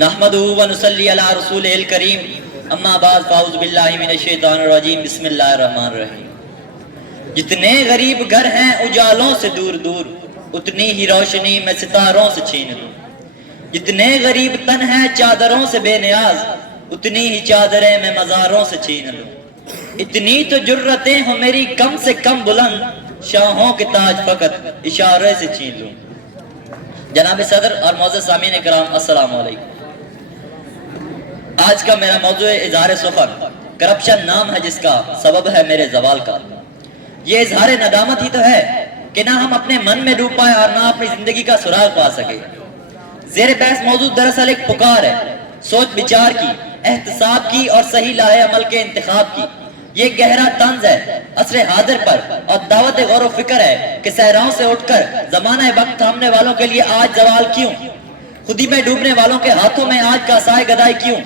نحمدہ و نصلی علی رسولہ الکریم اما بعد فاعوذ باللہ من الشیطان الرجیم بسم اللہ الرحمن الرحیم۔ جتنے غریب گھر ہیں اجالوں سے دور دور، اتنی ہی روشنی میں ستاروں سے چھین لوں۔ جتنے غریب تن ہیں چادروں سے بے نیاز، اتنی ہی چادریں میں مزاروں سے چھین لوں۔ اتنی تو جرتیں ہوں میری کم سے کم بلند، شاہوں کے تاج فقط اشارے سے چھین لوں۔ جناب صدر اور معزز سامعین کرام السلام علیکم۔ آج کا میرا موضوع اظہار سخن، کرپشن نام ہے جس کا سبب ہے میرے زوال کا۔ یہ اظہار ندامت ہی تو ہے کہ نہ ہم اپنے من میں ڈوب پائے اور نہ اپنی زندگی کا سراغ پا سکے۔ زیر بحث موضوع دراصل ایک پکار ہے، سوچ بچار کی، احتساب کی اور صحیح لاہ عمل کے انتخاب کی۔ یہ گہرا طنز ہے عصر حاضر پر اور دعوت غور و فکر ہے کہ صحراؤں سے اٹھ کر زمانہ وقت تھامنے والوں کے لیے آج زوال کیوں؟ خودی میں ڈوبنے والوں کے ہاتھوں میں آج کا سائے گدائی کیوں؟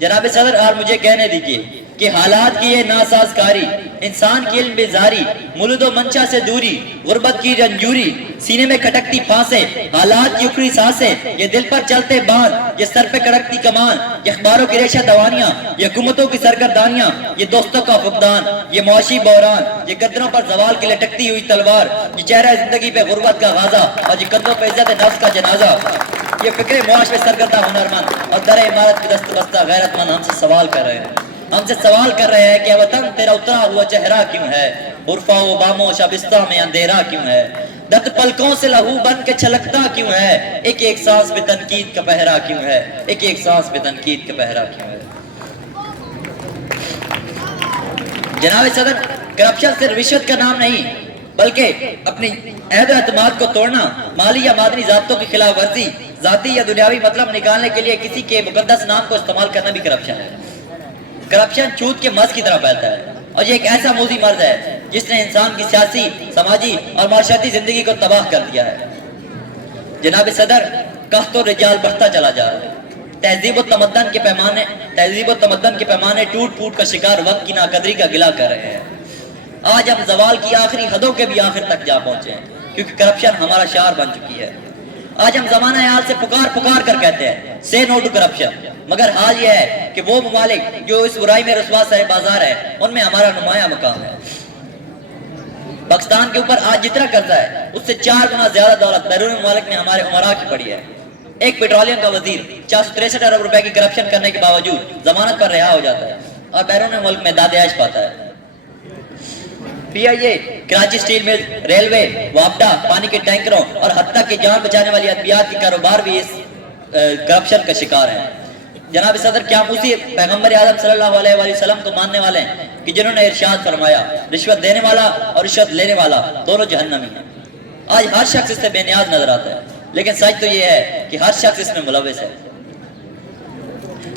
جناب صدر اور مجھے کہنے دیجیے کہ حالات کی یہ ناسازگاری، انسان کی علم بیزاری، مولد و منشا سے دوری، غربت کی رنجوری، سینے میں کھٹکتی پھانسیں، حالات کی اکھڑی سانسیں، یہ دل پر چلتے باندھ، یہ سر پہ کڑکتی کمان، یہ اخباروں کی ریشہ دوانیاں، یہ حکومتوں کی سرگردانیاں، یہ دوستوں کا فقدان، یہ معاشی بحران، یہ قدروں پر زوال کی لٹکتی ہوئی تلوار، یہ چہرہ زندگی پہ غربت کا غازہ اور یہ کندھوں پہ عزت نفس کا جنازہ، یہ فکر معاش میں سرگردہ ہنرمند اور در عمارت کی دست بستہ غیرت مند ہم سے سوال کر رہے ہیں۔ ہم سے سوال کر رہے ہیں کہ وطن تیرا اترا ہوا چہرہ کیوں ہے؟ عرفہ و بامو شبستہ میں اندھیرا کیوں ہے؟ دت پلکوں سے لہو بن کے چھلکتا کیوں ہے؟ ایک ایک سانس پہ تنقید کا پہرا کیوں ہے؟ ایک ایک سانس پہ تنقید کا پہرا کیوں ہے؟ جناب صدر، کرپشن صرف رشوت کا نام نہیں بلکہ اپنی عہد و اعتماد کو توڑنا، مالی یا معدنی ضابطوں کی خلاف ورزی، ذاتی یا دنیاوی مطلب نکالنے کے لیے کسی کے مقدس نام کو استعمال کرنا بھی کرپشن ہے۔ کرپشن چوت کے مرض کی طرح پھیلتا ہے اور یہ ایک ایسا موذی مرض ہے جس نے انسان کی سیاسی، سماجی اور معاشرتی زندگی کو تباہ کر دیا ہے۔ جناب صدر، قحط و رجال بڑھتا چلا جا رہا ہے۔ تہذیب و تمدن کے پیمانے ٹوٹ پھوٹ کا شکار وقت کی ناقدری کا گلہ کر رہے ہیں۔ آج ہم زوال کی آخری حدوں کے بھی آخر تک جا پہنچے ہیں کیونکہ کرپشن ہمارا شعار بن چکی ہے۔ آج ہم زمانہ حال سے پکار کر کہتے ہیں سے نو ٹو کرپشن، مگر حال یہ ہے کہ وہ ممالک جو اس برائی میں رسوا سر بازار ہے ان میں ہمارا نمایاں مقام ہے۔ پاکستان کے اوپر آج جتنا قرضہ ہے اس سے 4 گنا زیادہ دولت بیرون ممالک میں ہمارے عمراء کی پڑی ہے۔ ایک پیٹرولیم کا وزیر 463 ارب روپے کی کرپشن کرنے کے باوجود ضمانت پر رہا ہو جاتا ہے اور بیرون ملک میں داد عیش پاتا ہے۔ پی آئی اے، کراچی سٹیل مل، ریلوے، وابڈا، پانی کے ٹینکروں اور حتیٰ کہ جان بچانے والی ادویات کی کاروبار بھی اس کرپشن کا شکار ہیں۔ جناب صدر، کیا ہم اسی پیغمبر اعظم صلی اللہ علیہ وآلہ وسلم کو ماننے والے ہیں کہ جنہوں نے ارشاد فرمایا رشوت دینے والا اور رشوت لینے والا دونوں جہنمی ہیں؟ آج ہر شخص اس سے بے نیاز نظر آتا ہے لیکن سچ تو یہ ہے کہ ہر شخص اس میں ملوث ہے۔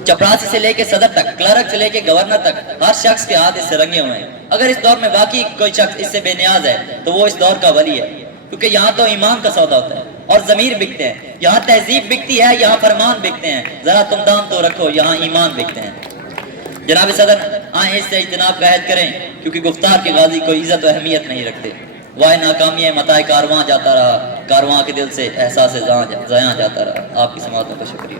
چپراسی سے لے کے صدر تک، کلرک سے لے کے گورنر تک، ہر شخص کے ہاتھ اس سے رنگے ہوئے ہیں۔ اگر اس دور میں واقعی کوئی شخص اس سے بے نیاز ہے تو وہ اس دور کا ولی ہے، کیونکہ یہاں تو ایمان کا سودا ہوتا ہے اور ضمیر بکتے ہیں، یہاں تہذیب بکتی ہے، یہاں فرمان بکتے ہیں، ذرا تم دام تو رکھو، یہاں ایمان بکتے ہیں۔ جناب صدر، آئیں اس سے اجتناب کا عہد کریں کیونکہ گفتار کے غازی کوئی عزت و اہمیت نہیں رکھتے۔ وائے ناکامی متاع کارواں جاتا رہا، کارواں کے دل سے احساس زیاں جاتا رہا۔ آپ کی سماعتوں کا شکریہ۔